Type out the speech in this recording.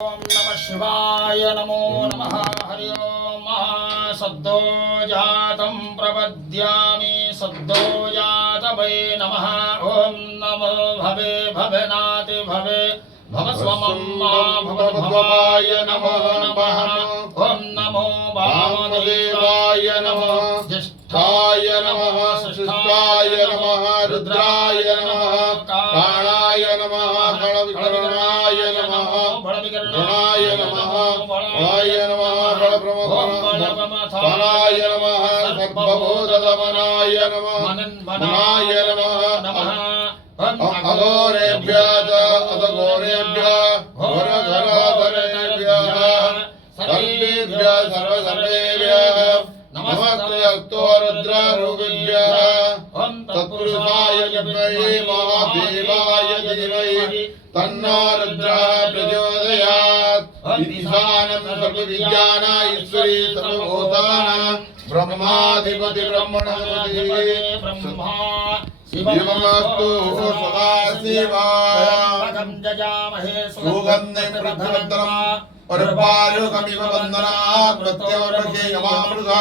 ओम नमः शिवाय नमो नमः हरि ओम सद्दो जातं प्रपद्यामि सद्दो जात वै नमः ओम नमो भवे भवनाति भवे भवस्वमम्मा भवद्भवाय नमो नमः ओम नमो वामदेवाय नमः ज्येष्ठाय नमः शिष्टाय नमः रुद्राय नमः काणाय नमः गणविकरणाय नमः गणाय नमः वाय नमः गणप्रमथाय नमः सर्वभूतदमनाय नमः मनाय नमः अघोरेभ्यः अघोरेभ्यः घोरघराधरेभ्यः सर्वेभ्यः सर्वसर्वेभ्यः नमस्ते अस्तो रुद्रारूपिभ्यः तत्पुरुषाय विद्महे महादेवाय धीमहि तन्नो रुद्रः प्रचोदयात् ईशानं सर्वविद्यानां ईश्वरी सर्वभूतानां ब्रह्माधिपति ब्रह्मणोऽधिपति ब्रह्मा शिवमस्तु सदाशिवं जजामहे सुगन्धिं प्रवर्धनम् और पारुकमिव वन्दना प्रत्योर्वशे यमामृता